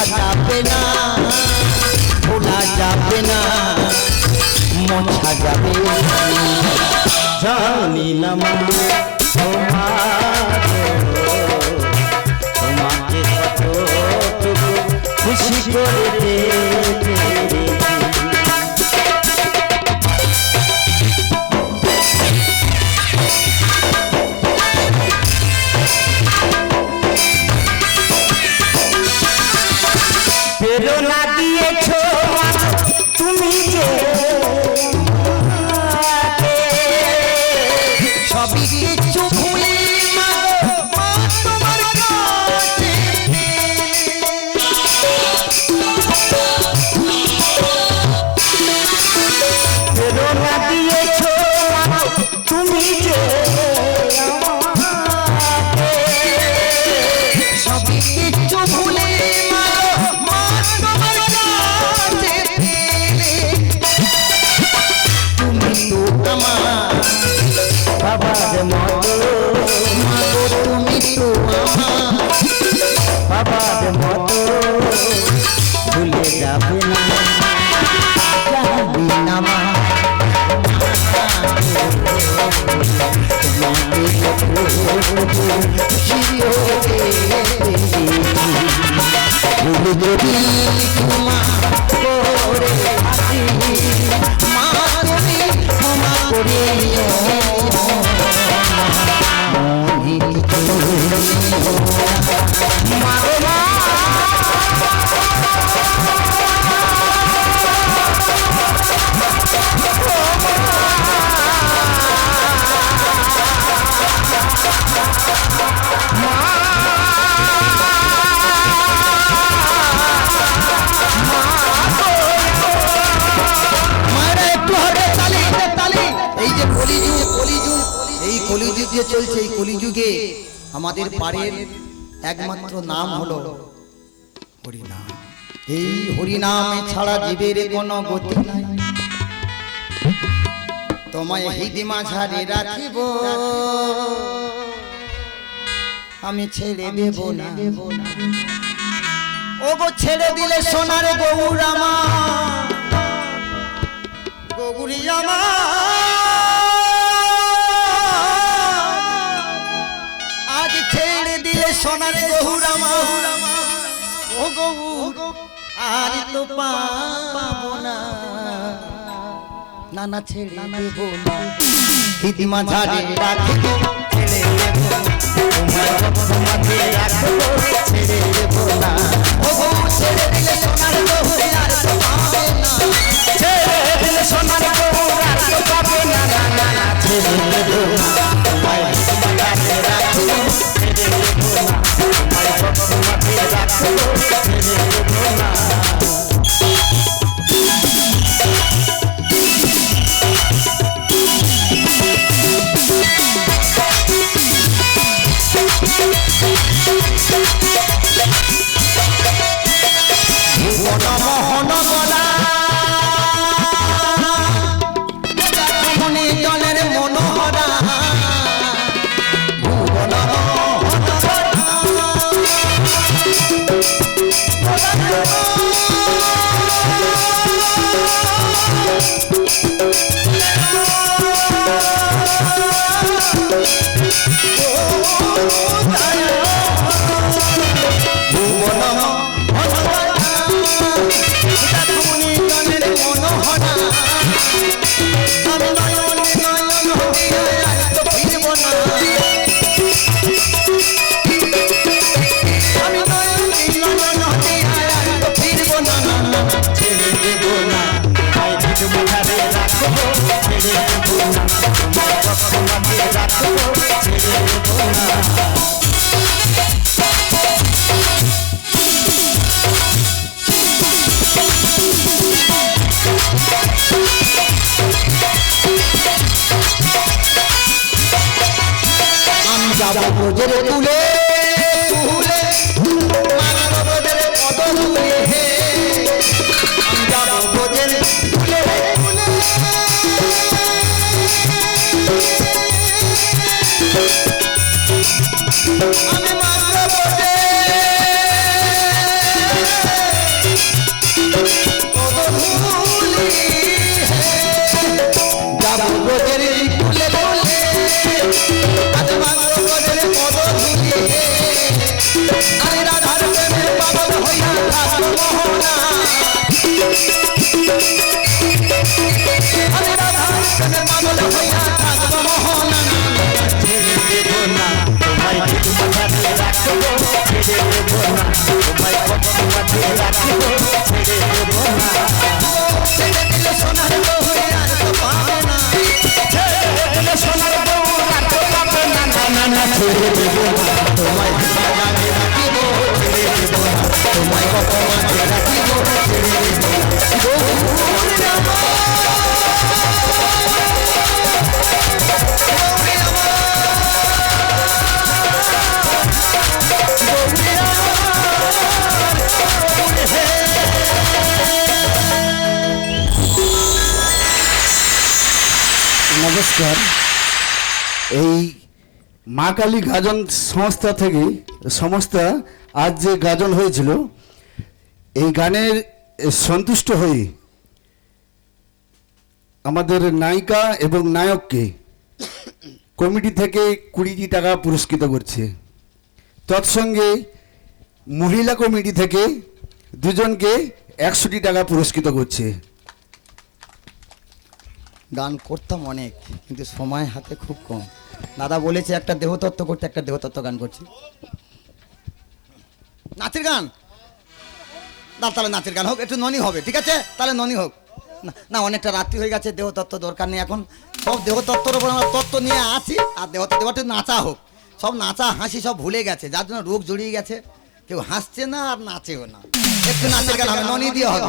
মোছা যাবে না, ভোলা যাবে না, মোছা যাবে জানি না মা তোমাকে কতটুকু খুশি করে পেরেছি। প্রেরণা দিয়েছো তুমি যে সবই কিছু ভুলে তোমার কাছে প্রেরণা দিয়েছো তুমি যে সবই কিছু ভুলে বাবার মতো মাগো তুমি তো আমার বাবার মতো ভুলে যাবে না যাবি না মা যদি ক্ষমা করে থাকি মা তুমি ক্ষমা করে কলিযুগ যে চলছে এই কলিযুগে আমাদের পাড়ের একমাত্র নাম হলো হরিনাম। এই হরিনাম ছাড়া জীবের কোনো গতি নাই। তোমায় হৃদি মাঝারে রাখিব আমি ছেড়ে দেব না। ওগো ছেড়ে দিলে সোনার গৌরামা গৌরিয়ামা আজ ছেড়ে দিলে সোনার গৌরামা ও গৌর আর তো পাবো না না না ছেড়ে দেব না। হৃদি মাঝারে রাখিব ছেড়ে দেব তোমার তোমাকে রাখবো ছেড়ে দেব না। ও গৌর ছেড়ে দিলে সোনার গৌর আর তো পাবে না ছেড়ে দিলে সোনার গৌর আর তো পাবে না না না না ছেড়ে দেব না তোমায় মাঝারে রাখিব ছেড়ে দেব না তোমার তোমাকে রাখবো ছেড়ে দেব না। ব্রজের তুলে তুলে ব্রজের কদম তুলে হে ব্রজের তুলে তুলে আমি মাত্র ব্রজে আমি রাধা প্রেমে পাগল হইয়া থাকবো মোহন ছেড়ে দেব না তোমায় ঠিক মাঝে রাখবো ছেড়ে দেব না তোমায় কত মাঝে রাখবো ছেড়ে দেব না ছেড়ে দিলে সোনার বউ আর তো পাবে না ছেড়ে দিলে সোনার বউ আর তো পাবে না না না ছেড়ে দেব না তোমায় মাঝে রাখবো ছেড়ে দেব না তোমায় কত মাঝে রাখবো ছেড়ে দেব না নমস্কার। এই মা কালী গাজন সংস্থা থেকে আজ যে গাজন হয়েছিল এই গানের সন্তুষ্ট হয়ে আমাদের নায়িকা এবং নায়ককে কমিটি থেকে 20টি টাকা পুরস্কৃত করছে। তৎসঙ্গে মহিলা কমিটি থেকে দুজনকে 100টি টাকা পুরস্কৃত করছে। গান করতাম অনেক, কিন্তু সময় হাতে খুব কম। দাদা বলেছে একটা দেহতত্ত্ব করতে, একটা দেহতত্ত্ব গান করছি। নাচের গান না, তাহলে নাচের গান হোক, একটু ননি হবে, ঠিক আছে? তাহলে ননি হোক না, না অনেকটা রাত্রি হয়ে গেছে, দেহতত্ত্ব দরকার নেই এখন। সব দেহতত্ত্বর উপর আমরা তত্ত্ব নিয়ে আছি, আর দেহতত্ত্ব একটু নাচা হোক। সব নাচা হাসি সব ভুলে গেছে, যার জন্য রোগ জড়িয়ে গেছে, কেউ হাসছে না আর নাচেও না। একটু নাচের গান হবে, ননি দিয়ে হবে।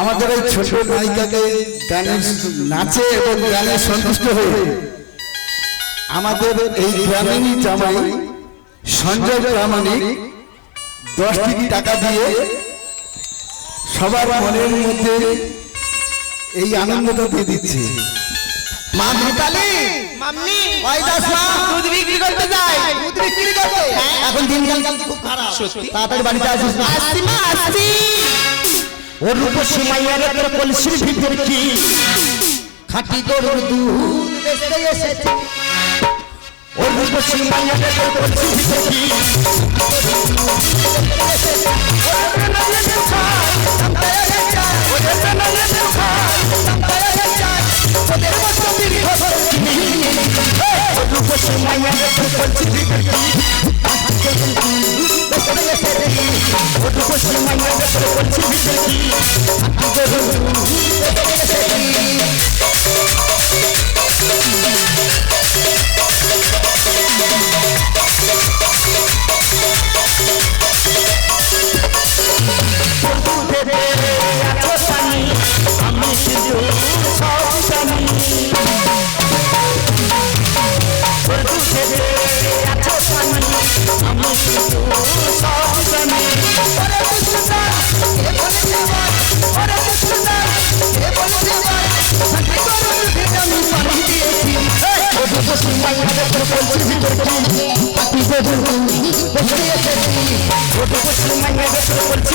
আমাদের এই ছোট নায়িকাকে গানের নাচে এবং গানে সন্তুষ্ট হয়ে আমাদের এই গ্রামীণ জামাই সঞ্জয় প্রামাণিক 10টি টাকা দিয়ে সবার মনের মধ্যে এই আনন্দটা দিয়ে দিচ্ছে। মা মিতালি মামনি ওই দাস মা দুধ বিক্রি করতে যাই। দুধ বিক্রি করবে এখন দিনকাল খুব খারাপ সত্যি? তাড়াতাড়ি বাড়িতে আসিস না আসছি মা আসছি। ও রূপসী মাইয়ার তোর কলসির ভিতর কি খাঁটি গরুর দুধ বেচতে এসেছে ও রূপসী মাইয়ার তোর কলসির ভিতর কি What